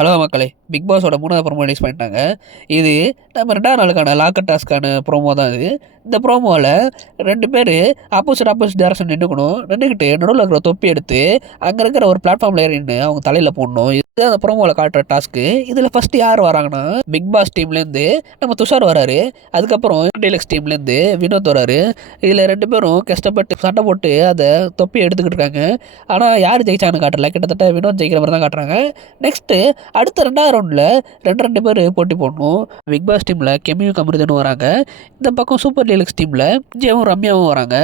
Hello மக்களே! Big பாஸோட 3வது promo release பண்ணிட்டாங்க. இது நம்ம 2வது நாளுக்கான லாக்கர் டாஸ்க்கான ப்ரோமோ தான் இது. இந்த ப்ரோமோல 2 பேரு ஆப்போசிட் டைரக்ஷன் நின்னுக்கணும். நின்னுக்கிட்டு நடுவுல இருக்கிற தொப்பி எடுத்து, அங்க இருக்கிற ஒரு பிளாட்ஃபார்ம்ல ஏறி நின்னு அவங்க தலையில போடணும். இதுதான் அந்த ப்ரோமோல காட்டுற டாஸ்க்கு. இதுல ஃபர்ஸ்ட் யார் வராங்கன்னா, பிக் பாஸ் டீம்லேருந்து நம்ம துஷார் வராரு. அதுக்கப்புறம் டீலக்ஸ் டீம்லேருந்து வினோத் வராரு. இதுல 2 பேரும் கஷ்டப்பட்டு சண்டை போட்டு அத தொப்பிய எடுத்துக்கிட்டு இருக்காங்க. ஆனா யார் ஜெயிச்சாங்கன்னு காட்டல. கிட்டத்தட்ட வினோத் ஜெயிக்கிற மாரி தான் காட்டுறாங்க. நெக்ஸ்ட்டு அடுத்த 2வது ரவுண்டில் 2 பேர் போட்டி போடணும். பிக் பாஸ் டீமில் கெமியும் கமருதனும் வராங்க. இந்த பக்கம் சூப்பர் டீலக்ஸ் டீமில் விஜயும் ரம்யாவும் வராங்க.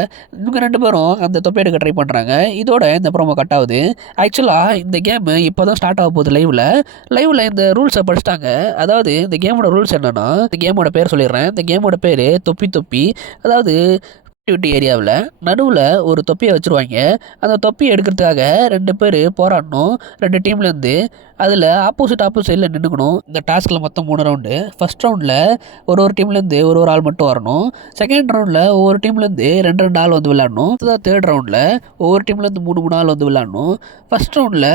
இவங்க 2 பேரும் அந்த தொப்பை எடுக்க ட்ரை பண்ணுறாங்க. இதோட இந்த ப்ரோமோ கட் ஆகுது. ஆக்சுவலாக இந்த கேமு இப்போ தான் ஸ்டார்ட் ஆக போகுது லைவில் இந்த ரூல்ஸை படிச்சிட்டாங்க. அதாவது இந்த கேமோட ரூல்ஸ் என்னன்னா, இந்த கேமோட பேர் சொல்லிடுறேன். இந்த கேமோட பேர் தொப்பி. அதாவது ஆக்டிவிட்டி ஏரியாவில் நடுவில் ஒரு தொப்பியை வச்சுருவாங்க. அந்த தொப்பியை எடுக்கிறதுக்காக 2 பேர் போராடணும் 2 டீம்லேருந்து. அதில் ஆப்போசிட்டில் நின்றுக்கணும். இந்த டாஸ்கில் மொத்தம் 3 ரவுண்டு. ஃபர்ஸ்ட் ரவுண்டில் ஒரு டீம்லேருந்து ஒரு ஆள் மட்டும் வரணும். செகண்ட் ரவுண்டில் ஒவ்வொரு டீம்லேருந்து 2 ஆள் வந்து விளையாடணும். அதுதான் தேர்ட் ரவுண்டில் ஒவ்வொரு டீம்லேருந்து 3 ஆள் வந்து விளையாடணும். ஃபர்ஸ்ட் ரவுண்டில்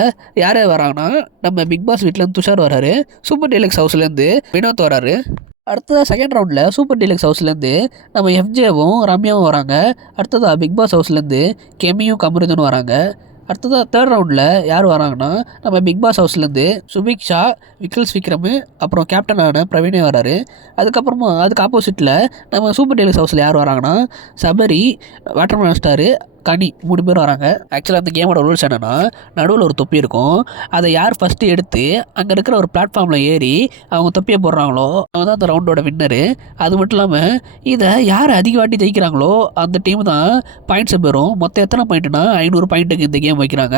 யார் வராங்கன்னா, நம்ம பிக் பாஸ் வீட்டிலேருந்து துஷார் வராரு. சூப்பர் டீலக்ஸ் ஹவுஸ்லேருந்து வினோத் வராரு. அடுத்ததாக செகண்ட் ரவுண்டில் சூப்பர் டீலக்ஸ் ஹவுஸ்லேருந்து நம்ம எஃப்ஜேவும் ரம்யாவும் வராங்க. அடுத்ததாக பிக் பாஸ் ஹவுஸ்லேருந்து கெமியும் கமருதனும் வராங்க. அடுத்ததாக தேர்ட் ரவுண்டில் யார் வராங்கன்னா, நம்ம பிக் பாஸ் ஹவுஸ்லேருந்து சுபிக்ஷா, விக்ரமு, அப்புறம் கேப்டனான பிரவீனே வராரு. அதுக்கு ஆப்போசிட்டில் நம்ம சூப்பர் டீலக்ஸ் ஹவுஸில் யார் வராங்கன்னா, சபரி, வாட்டர்மேன் ஸ்டாரு, கனி 3 பேர் வராங்க. ஆக்சுவலாக அந்த கேமோட ரூல்ஸ் என்னென்னா, நடுவில் ஒரு தொப்பி இருக்கும். அதை யார் ஃபஸ்ட்டு எடுத்து அங்கே இருக்கிற ஒரு பிளாட்ஃபார்மில் ஏறி அவங்க தொப்பியை போடுறாங்களோ அவங்க தான் அந்த ரவுண்டோட வின்னரு. அது மட்டும் இல்லாமல் இதை யார் அதிக வாட்டி ஜெயிக்கிறாங்களோ அந்த டீம் தான் பாயிண்ட்ஸை பெறும். மொத்தம் எத்தனை பாயிண்ட்னா 500 பாயிண்ட்டுக்கு இந்த கேம் வைக்கிறாங்க.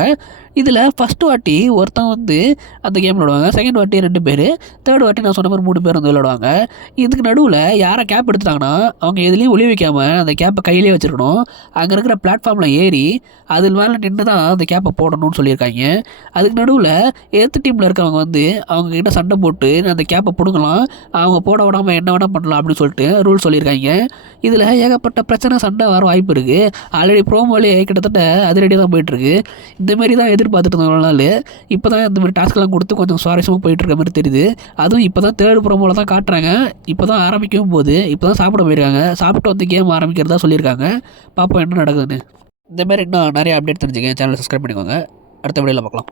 இதில் ஃபஸ்ட்டு வாட்டி ஒருத்தன் வந்து அந்த கேம் விளையாடுவாங்க. செகண்ட் வாட்டி 2 பேர், தேர்ட் வாட்டி நான் சொன்ன மாதிரி 3 பேர் வந்து விளையாடுவாங்க. இதுக்கு நடுவில் யாரை கேப் எடுத்துட்டாங்கன்னா, அவங்க எதுலேயும் ஒளி வைக்காமல் அந்த கேப்பை கையிலே வச்சுருக்கணும். அங்கே இருக்கிற பிளாட்ஃபார்மில் ஏறி அதில் மேலே நின்று தான் அந்த கேப்பை போடணும்னு சொல்லியிருக்காங்க. அதுக்கு நடுவில் எதிர்த்து டீமில் இருக்கவங்க வந்து அவங்கக்கிட்ட சண்டை போட்டு அந்த கேப்பை பிடுங்கலாம், அவங்க போட விடாமல் என்ன வேணால் பண்ணலாம் அப்படின்னு சொல்லிட்டு ரூல் சொல்லியிருக்காங்க. இதில் ஏகப்பட்ட பிரச்சனை சண்டை வர வாய்ப்பு இருக்குது. ஆல்ரெடி ப்ரோமோலே கிட்டத்தட்ட அதிரடி தான் போயிட்டுருக்கு. இந்தமாரி தான் எதிர்பார்த்துட்டு இருந்தவங்களால இப்போ தான் இந்த மாதிரி டாஸ்க்லாம் கொடுத்து கொஞ்சம் சுவாரஸ்யமாக போயிட்டுருக்க மாதிரி தெரியுது. அதுவும் இப்போ தான் தேர்ட் ப்ரோமோவில் தான் காட்டுறாங்க. இப்போ தான் ஆரம்பிக்கவும் போது இப்போ தான் சாப்பிட போயிருக்காங்க. சாப்பிட்டு வந்து கேம் ஆரம்பிக்கிறதா சொல்லியிருக்காங்க. பார்ப்போம் என்ன நடக்குதுன்னு. இந்தமாரி இன்னும் நிறைய அப்டேட் தெரிஞ்சுக்க சேனலை சப்ஸ்கிரைப் பண்ணிக்கோங்க. அடுத்த வீடியோவில் பார்க்கலாம்.